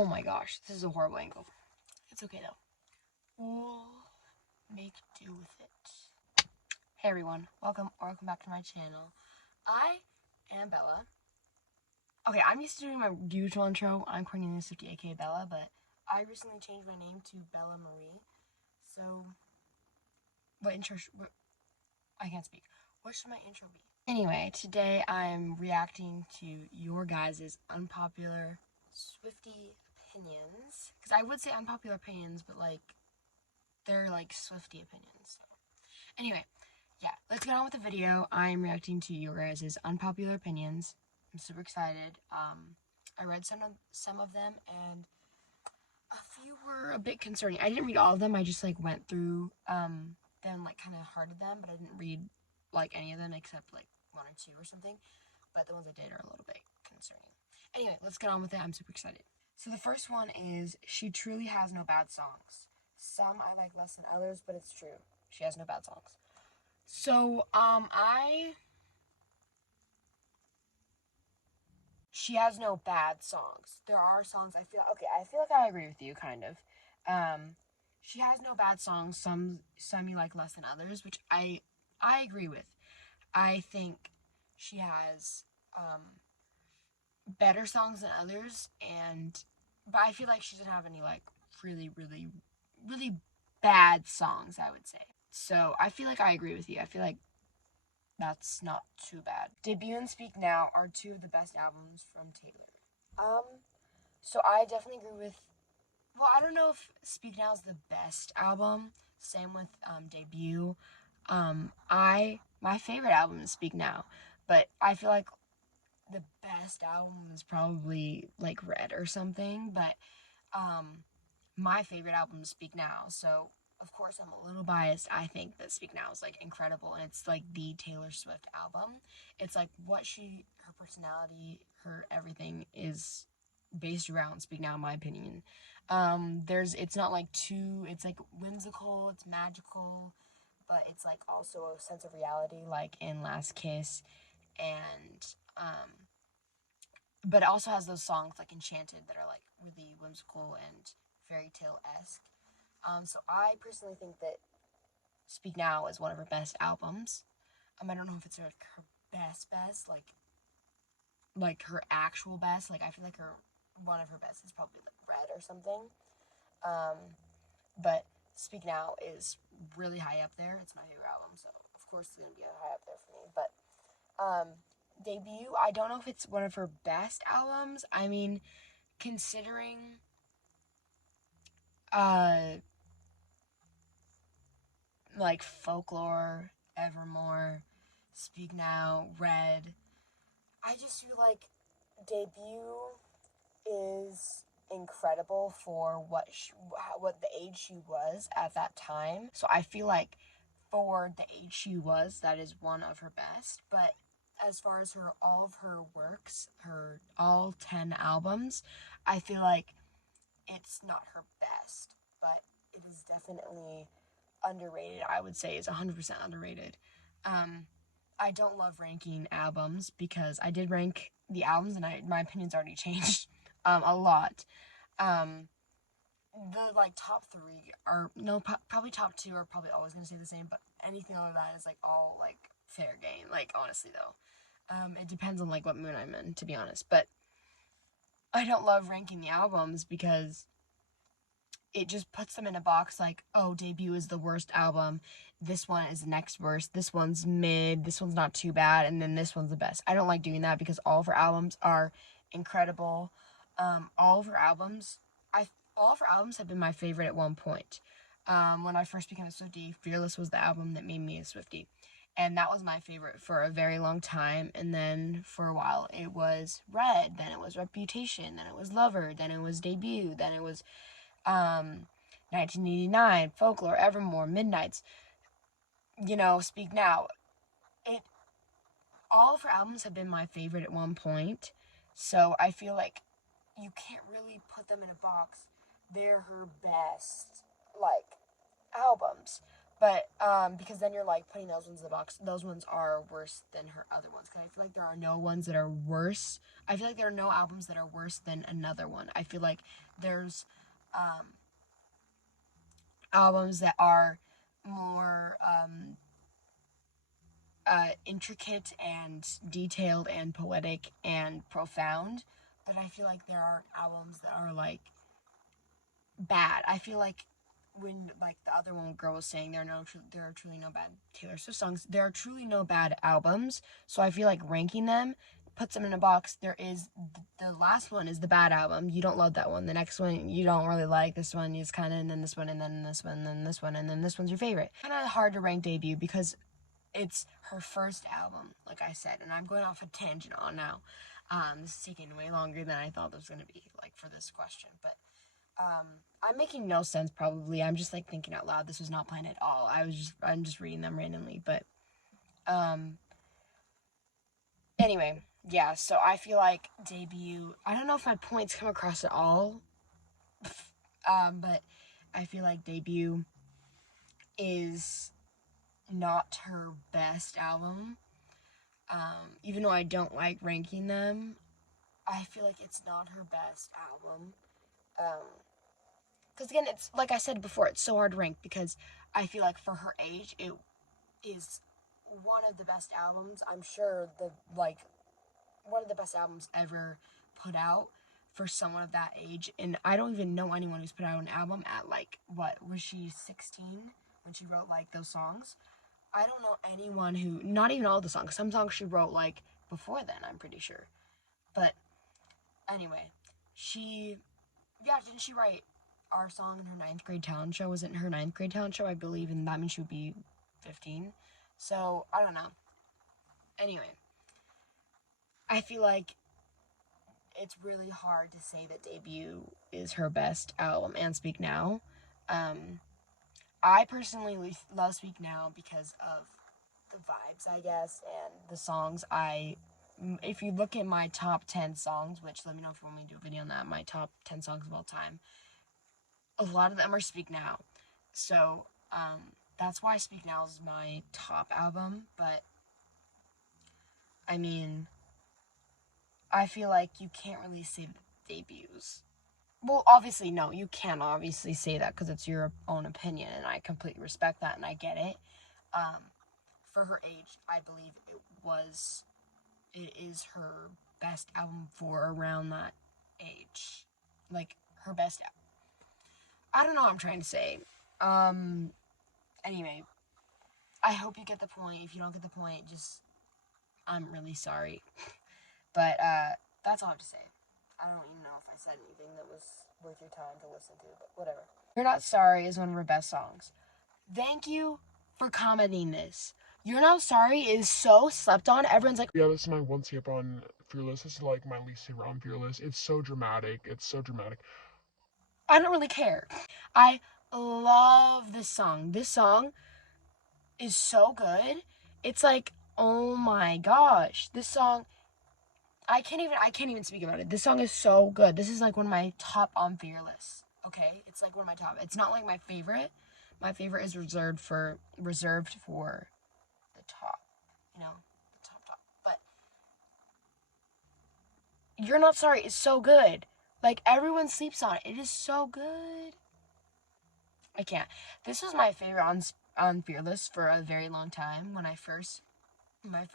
Oh my gosh, this is a horrible angle. It's okay though. We'll make do with it. Hey everyone, welcome back to my channel. I am Bella. Okay, I'm used to doing my usual intro. I'm Cornelia SWIFTIE, aka Bella, but I recently changed my name to Bella Marie. So, I can't speak. What should my intro be? Anyway, today I'm reacting to your guys' unpopular SWIFTIE opinions. Because I would say unpopular opinions, but like, they're like SWIFTIE opinions. So. Anyway, yeah, let's get on with the video. I'm reacting to your guys' unpopular opinions. I'm super excited. I read some of them, and a few were a bit concerning. I didn't read all of them. I just like went through them, like kind of hearted them, but I didn't read like any of them except like one or two or something. But the ones I did are a little bit concerning. Anyway, let's get on with it. I'm super excited. So the first one is, she truly has no bad songs. Some I like less than others, but it's true. She has no bad songs. So, she has no bad songs. There are songs I feel like I agree with you, kind of. She has no bad songs. Some you like less than others, which I agree with. I think she has, better songs than others, but I feel like she doesn't have any, like, really, really, really bad songs, I would say. So, I feel like I agree with you. I feel like that's not too bad. Debut and Speak Now are two of the best albums from Taylor. So I definitely agree with, well, I don't know if Speak Now is the best album. Same with, Debut. My favorite album is Speak Now, but I feel like the best album is probably, like, Red or something, but, my favorite album is Speak Now, so of course I'm a little biased. I think that Speak Now is, like, incredible, and it's, like, the Taylor Swift album. It's, like, her personality, her everything is based around Speak Now, in my opinion. It's not, like, it's, like, whimsical, it's magical, but it's, like, also a sense of reality, like in Last Kiss, and, but it also has those songs, like Enchanted, that are, like, really whimsical and fairy tale-esque. So I personally think that Speak Now is one of her best albums. I don't know if it's, like, her best, like her actual best. Like, I feel like one of her best is probably, like, Red or something. But Speak Now is really high up there. It's my favorite album, so of course it's gonna be high up there for me. But, Debut, I don't know if it's one of her best albums. I mean, considering, like, Folklore, Evermore, Speak Now, Red, I just feel like Debut is incredible for what the age she was at that time. So I feel like for the age she was, that is one of her best. But as far as all of her works, her all 10 albums, I feel like it's not her best, but it is definitely underrated. I would say is 100% underrated. I don't love ranking albums because I did rank the albums and my opinion's already changed a lot. The, like, top three are, no, probably top two are probably always going to stay the same, but anything other than that is, like, all, like, fair game. Like, honestly, though. It depends on, like, what mood I'm in, to be honest. But I don't love ranking the albums because it just puts them in a box, like, oh, Debut is the worst album, this one is the next worst, this one's mid, this one's not too bad, and then this one's the best. I don't like doing that because all of her albums are incredible. All of her albums have been my favorite at one point. When I first became a Swiftie, Fearless was the album that made me a Swiftie. And that was my favorite for a very long time. And then for a while it was Red, then it was Reputation, then it was Lover, then it was Debut, then it was 1989, Folklore, Evermore, Midnights, Speak Now. All of her albums have been my favorite at one point. So I feel like you can't really put them in a box. They're her best, like, albums. But, because then you're, like, putting those ones in the box. Those ones are worse than her other ones. Because I feel like there are no ones that are worse. I feel like there are no albums that are worse than another one. I feel like there's, albums that are more, intricate and detailed and poetic and profound. But I feel like there are albums that are, like, bad. I feel like when, like, the other one girl was saying, there are truly no bad Taylor Swift songs. There are truly no bad albums. So I feel like ranking them puts them in a box. There is the last one is the bad album. You don't love that one. The next one you don't really like. This one is kind of, and then this one, and then this one, and then this one, and then this one's your favorite. Kind of hard to rank debut because it's her first album, like I said, and I'm going off a tangent on now. This is taking way longer than I thought it was going to be, like, for this question, but I'm making no sense probably. I'm just, like, thinking out loud. This was not planned at all. I'm just reading them randomly, but anyway, yeah, so I feel like debut, I don't know if my points come across at all, but I feel like debut is not her best album. Even though I don't like ranking them, I feel like it's not her best album. Because again, it's like I said before, it's so hard to rank because I feel like for her age, it is one of the best albums. I'm sure one of the best albums ever put out for someone of that age. And I don't even know anyone who's put out an album at, like, what, was she 16 when she wrote, like, those songs? I don't know anyone who, not even all the songs. Some songs she wrote, like, before then, I'm pretty sure. But anyway, didn't she write our song in her 9th grade talent show? Was it in her 9th grade talent show, I believe, and that means she would be 15. So, I don't know. Anyway, I feel like it's really hard to say that debut is her best album and Speak Now. I personally love Speak Now because of the vibes, I guess, and the songs. If you look at my top 10 songs, which let me know if you want me to do a video on that, my top 10 songs of all time, a lot of them are Speak Now. So, that's why Speak Now is my top album, but, I mean, I feel like you can't really say debuts. Well, obviously, no, you can't obviously say that because it's your own opinion, and I completely respect that, and I get it. For her age, I believe it is her best album for around that age. Like, her best album. I don't know what I'm trying to say. Anyway, I hope you get the point. If you don't get the point, I'm really sorry. But, that's all I have to say. I don't even know if I said anything that was worth your time to listen to, but whatever. You're Not Sorry is one of her best songs. Thank you for commenting this. You're Not Sorry is so slept on. Everyone's like, yeah, this is my one skip on Fearless. This is, like, my least favorite on Fearless. It's so dramatic. I don't really care. I love this song. This song is so good. It's like, oh my gosh. This song, I can't even speak about it. This song is so good. This is, like, one of my top on Fearless. Okay? It's, like, one of my top. It's not, like, my favorite. My favorite is reserved for the top. You know, the top. But You're Not Sorry is so good. Like, everyone sleeps on it. It is so good. I can't. This was my favorite on Fearless for a very long time. My first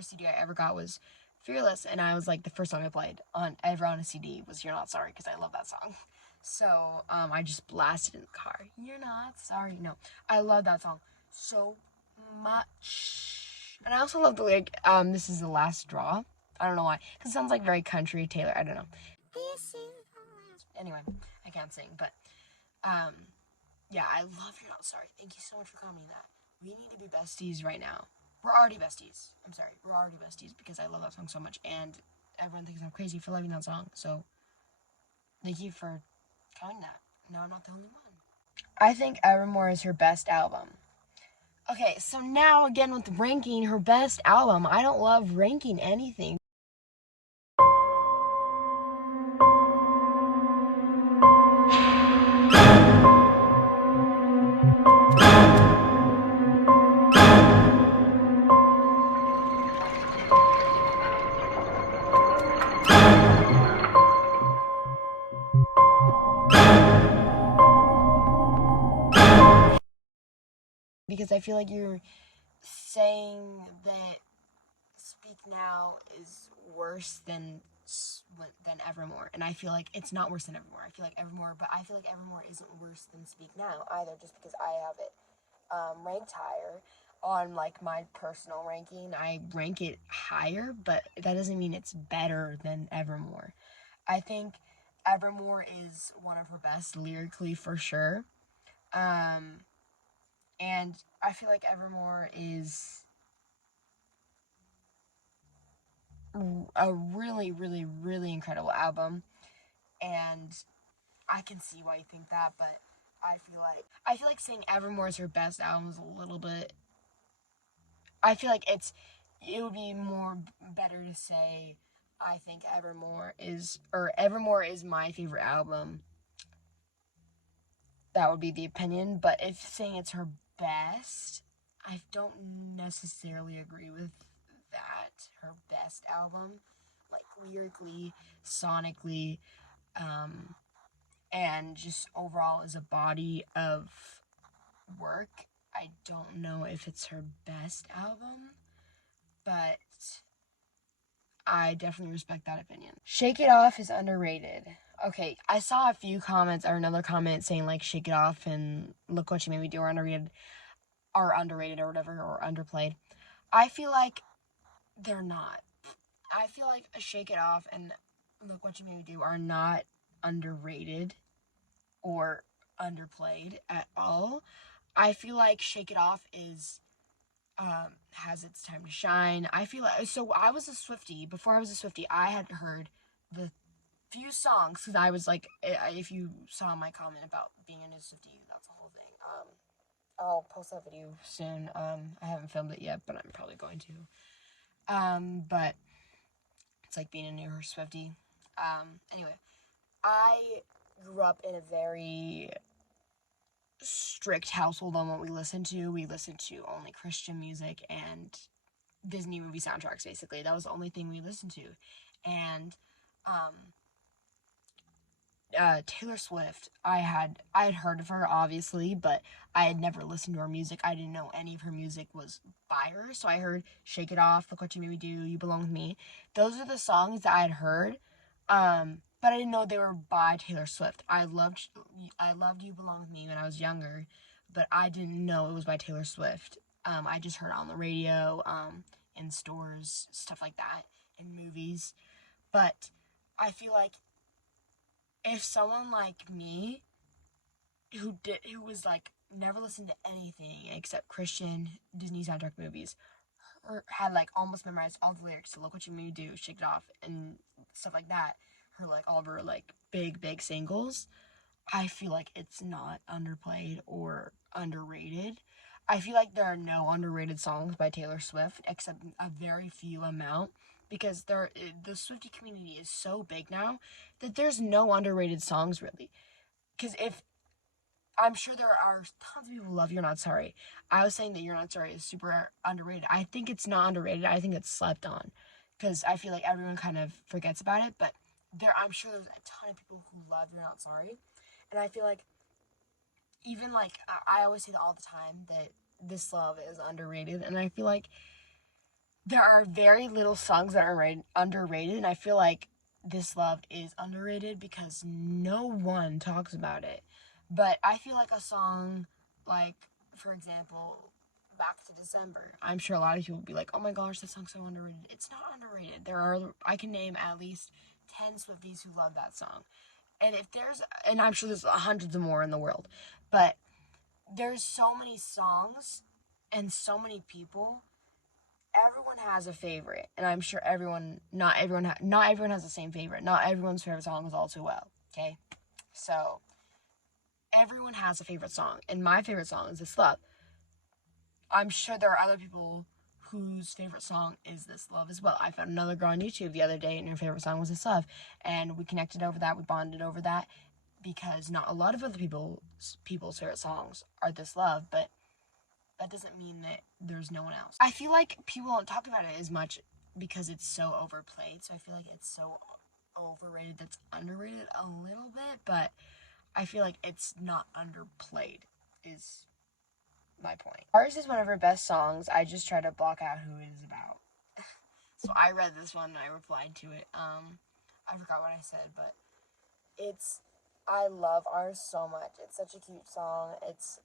CD I ever got was Fearless, and I was like, the first song I played ever on a CD was You're Not Sorry, because I love that song. So, I just blasted in the car. You're not sorry. No, I love that song so much. And I also love the lyric, this is the last straw. I don't know why, because it sounds like very country Taylor. I don't know. Anyway, I can't sing, but, yeah, I love You're Not Sorry. Thank you so much for commenting that. We need to be besties right now. We're already besties. I'm sorry. We're already besties because I love that song so much, and everyone thinks I'm crazy for loving that song. So, thank you for commenting that. No, I'm not the only one. I think Evermore is her best album. Okay, so now again with ranking her best album, I don't love ranking anything. because I feel like you're saying that Speak Now is worse than Evermore, and I feel like it's not worse than Evermore. I feel like Evermore isn't worse than Speak Now either, just because I have it ranked higher on like my personal ranking. I rank it higher, but that doesn't mean it's better than Evermore. I think Evermore is one of her best lyrically for sure. And I feel like Evermore is a really, really, really incredible album. And I can see why you think that, but I feel like saying Evermore is her best album is a little bit. I feel like it would be more better to say I think Evermore is my favorite album. That would be the opinion, but if saying it's her best, I don't necessarily agree with that. Her best album, like lyrically, sonically, and just overall as a body of work, I don't know if it's her best album, but I definitely respect that opinion. Shake It Off is underrated. Okay, I saw a few comments or another comment saying like Shake It Off and Look What You Made Me Do are underrated or whatever, or underplayed. I feel like they're not. I feel like Shake It Off and Look What You Made Me Do are not underrated or underplayed at all. I feel like Shake It Off is has its time to shine. I feel like, so I was a Swiftie. Before I was a Swiftie, I had heard the few songs, because I was like, if you saw my comment about being a new Swiftie, that's the whole thing. I'll post that video soon. I haven't filmed it yet, but I'm probably going to. But it's like being a newer Swiftie. Anyway, I grew up in a very strict household on what we listened to. We listened to only Christian music and Disney movie soundtracks, basically. That was the only thing we listened to. And Taylor Swift, I had heard of her, obviously, but I had never listened to her music. I didn't know any of her music was by her. So I heard Shake It Off, Look What You Made Me Do, You Belong With Me. Those are the songs that I had heard. But I didn't know they were by Taylor Swift. I loved You Belong With Me when I was younger, but I didn't know it was by Taylor Swift. I just heard it on the radio, in stores, stuff like that, in movies. But I feel like if someone like me, who was like never listened to anything except Christian Disney soundtrack movies, had like almost memorized all the lyrics to Look What You Made Me Do, Shake It Off, and stuff like that, all of her like big singles, I feel like it's not underplayed or underrated. I feel like there are no underrated songs by Taylor Swift except a very few amount, because the Swiftie community is so big now that there's no underrated songs really. Because if I'm sure there are tons of people who love You're Not Sorry. I was saying that You're Not Sorry is super underrated. I think it's not underrated. I think it's slept on, because I feel like everyone kind of forgets about it. But I'm sure there's a ton of people who love You're Not Sorry. And I feel like, even like, I always say that all the time, that This Love is underrated. And I feel like there are very little songs that are underrated. And I feel like This Love is underrated because no one talks about it. But I feel like a song like, for example, Back to December, I'm sure a lot of people will be like, oh my gosh, that song's so underrated. It's not underrated. I can name at least 10 Swifties who love that song. And I'm sure there's hundreds of more in the world, but there's so many songs and so many people. Everyone has a favorite, and I'm sure not everyone has the same favorite. Not everyone's favorite song is All Too Well, okay? So, everyone has a favorite song, and my favorite song is This Love. I'm sure there are other people whose favorite song is This Love as well. I found another girl on YouTube the other day, and her favorite song was This Love, and we connected over that, we bonded over that, because not a lot of other people's favorite songs are This Love, but that doesn't mean that there's no one else. I feel like people don't talk about it as much because it's so overplayed, so I feel like it's so overrated that's underrated a little bit, but I feel like it's not underplayed is my point. Ours is one of her best songs. I just try to block out who it is about. So I read this one and I replied to it. I forgot what I said, but I love ours so much. It's such a cute song. It's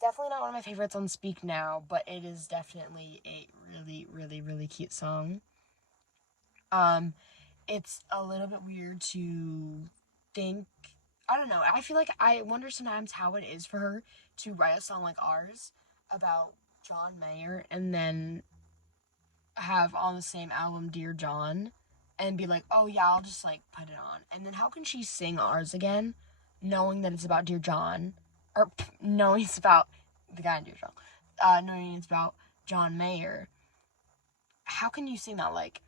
definitely not one of my favorites on Speak Now, but it is definitely a really, really, really cute song. It's a little bit weird to think. I don't know. I feel like I wonder sometimes how it is for her to write a song like ours about John Mayer and then have on the same album Dear John and be like, oh yeah, I'll just like put it on. And then how can she sing ours again knowing that it's about Dear John? Or knowing it's about the guy in Dear John. Knowing it's about John Mayer. How can you sing that like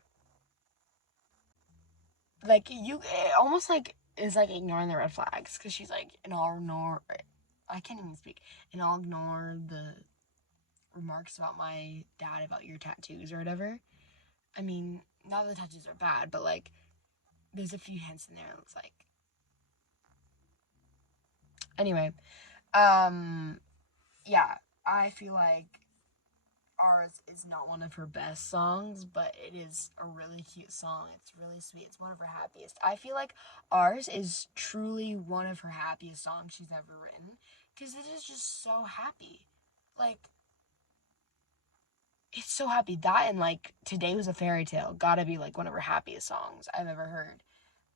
you almost like is like ignoring the red flags because she's like, and I'll ignore. I can't even speak. And I'll ignore the remarks about my dad about your tattoos or whatever. I mean, not that the tattoos are bad, but like, there's a few hints in there. It looks like. Anyway, yeah, I feel like ours is not one of her best songs, but it is a really cute song. It's really sweet. It's one of her happiest. I feel like ours is truly one of her happiest songs she's ever written because it is just so happy. Like, it's so happy. That and like Today Was a Fairy Tale gotta be like one of her happiest songs I've ever heard.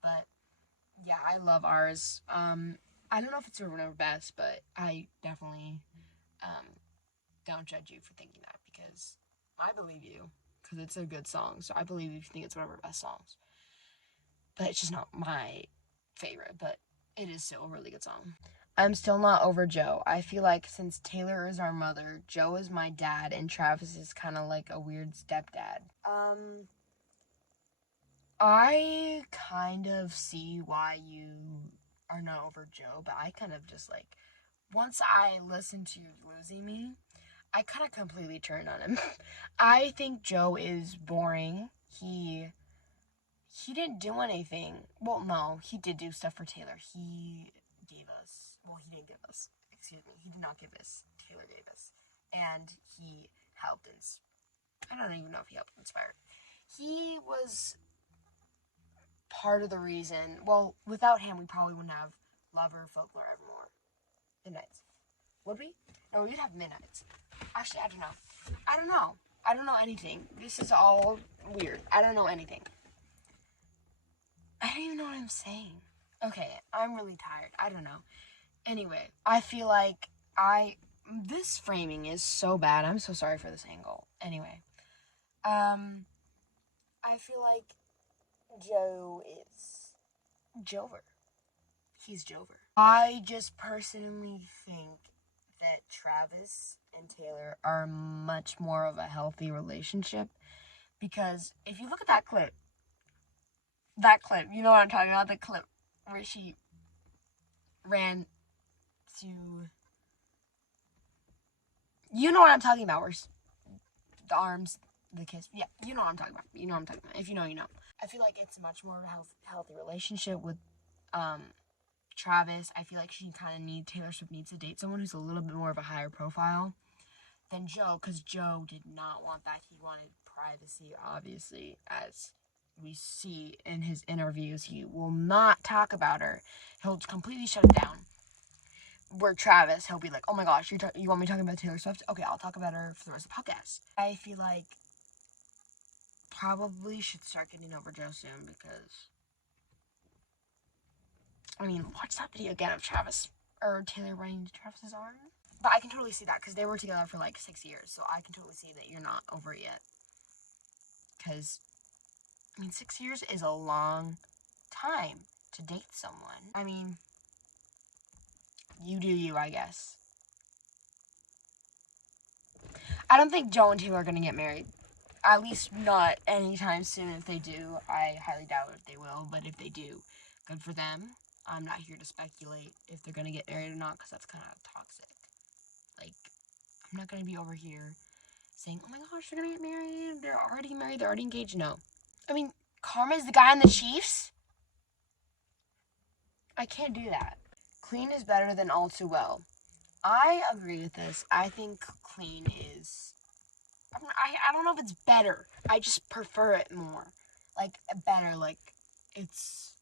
But yeah, I love ours. I don't know if it's one of her best, but I definitely don't judge you for thinking that because I believe you because it's a good song. So I believe you if you think it's one of her best songs. But it's just not my favorite, but it is still a really good song. I'm still not over Joe. I feel like since Taylor is our mother, Joe is my dad, and Travis is kind of like a weird stepdad. I kind of see why you are not over Joe, but I kind of just like, once I listened to Losing Me, I kind of completely turned on him. I think Joe is boring. He didn't do anything. Well, no, he did do stuff for Taylor. He gave us, well, he didn't give us, excuse me, he did not give us, Taylor gave us. And he helped I don't even know if he helped inspire. He was part of the reason, well, without him, we probably wouldn't have Lover, Folklore, Evermore. Midnights. Would we? No, we'd have Midnights. Actually, I don't know. I don't know anything. This is all weird. I don't know anything. I don't even know what I'm saying. Okay, I'm really tired. I don't know. Anyway, I feel like this framing is so bad. I'm so sorry for this angle. Anyway, I feel like Joe is Jover. He's Jover. I just personally think that Travis and Taylor are much more of a healthy relationship because if you look at that clip, you know what I'm talking about, the clip where she ran to, you know what I'm talking about, where the arms, the kiss, yeah, you know what I'm talking about, if you know, you know. I feel like it's much more of a healthy relationship with Travis. I feel like Taylor Swift needs to date someone who's a little bit more of a higher profile than Joe, because Joe did not want that. He wanted privacy, obviously, as we see in his interviews. He will not talk about her. He'll completely shut it down. Where Travis, he'll be like, oh my gosh, you want me talking about Taylor Swift? Okay, I'll talk about her for the rest of the podcast. I feel like probably should start getting over Joe soon because, I mean, watch that video again of Taylor running to Travis's arm. But I can totally see that because they were together for like 6 years, so I can totally see that you're not over it yet. Because, I mean, 6 years is a long time to date someone. I mean, you do you, I guess. I don't think Joe and Taylor are going to get married. At least not anytime soon. If they do, I highly doubt if they will. But if they do, good for them. I'm not here to speculate if they're going to get married or not because that's kind of toxic. Like, I'm not going to be over here saying, oh my gosh, they're going to get married. They're already married. They're already engaged. No. I mean, Karma's the guy in the Chiefs? I can't do that. Clean is better than all too well. I agree with this. I think clean is, I don't know if it's better. I just prefer it more. Like, better, like, it's,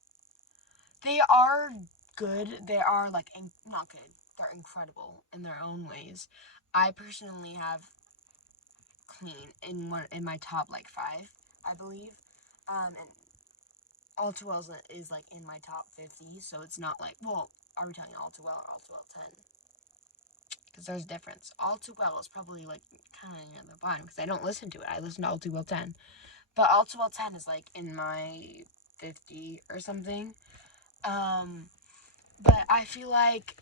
they are good. They are, like, not good. They're incredible in their own ways. I personally have clean in my top, like, 5, I believe. And All Too Well is like, in my top 50, so it's not like, well, are we talking All Too Well or All Too Well 10? Because there's a difference. All Too Well is probably, like, kind of near the bottom, because I don't listen to it. I listen to All Too Well 10. But All Too Well 10 is, like, in my 50 or something. But I feel like,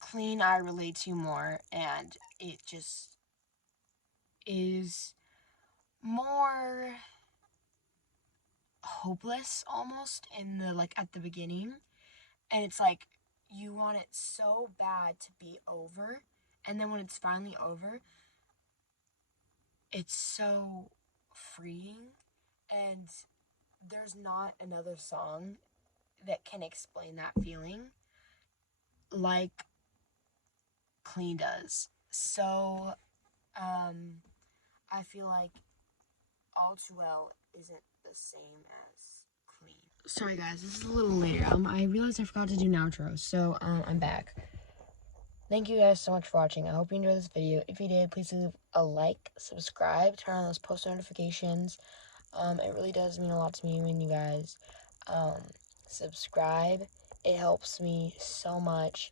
clean I relate to more, and it just is more hopeless almost in the, like, at the beginning. And it's like, you want it so bad to be over, and then when it's finally over, it's so freeing, and there's not another song that can explain that feeling like clean does. So I feel like All Too Well isn't the same as clean. Sorry guys, this is a little later. I realized I forgot to do an outro, so I'm back. Thank you guys so much for watching. I hope you enjoyed this video. If you did, please leave a like, subscribe, turn on those post notifications. It really does mean a lot to me when you guys subscribe. It helps me so much.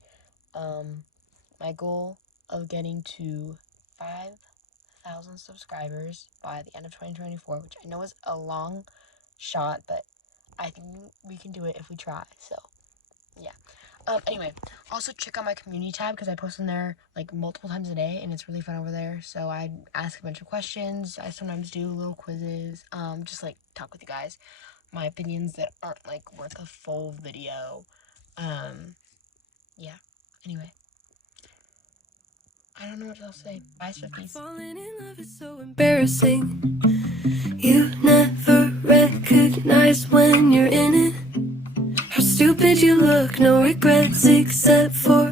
My goal of getting to 5,000 subscribers by the end of 2024, which I know is a long shot, but I think we can do it if we try. So, yeah. Anyway, also check out my community tab, because I post in there, like, multiple times a day, and it's really fun over there. So I ask a bunch of questions. I sometimes do little quizzes, just, like, talk with you guys. My opinions that aren't, like, worth a full video. Yeah. Anyway. I don't know what else to say. Bye, Swifties. Falling in love is so embarrassing. You never recognize when you're in it. How stupid you look, no regrets except for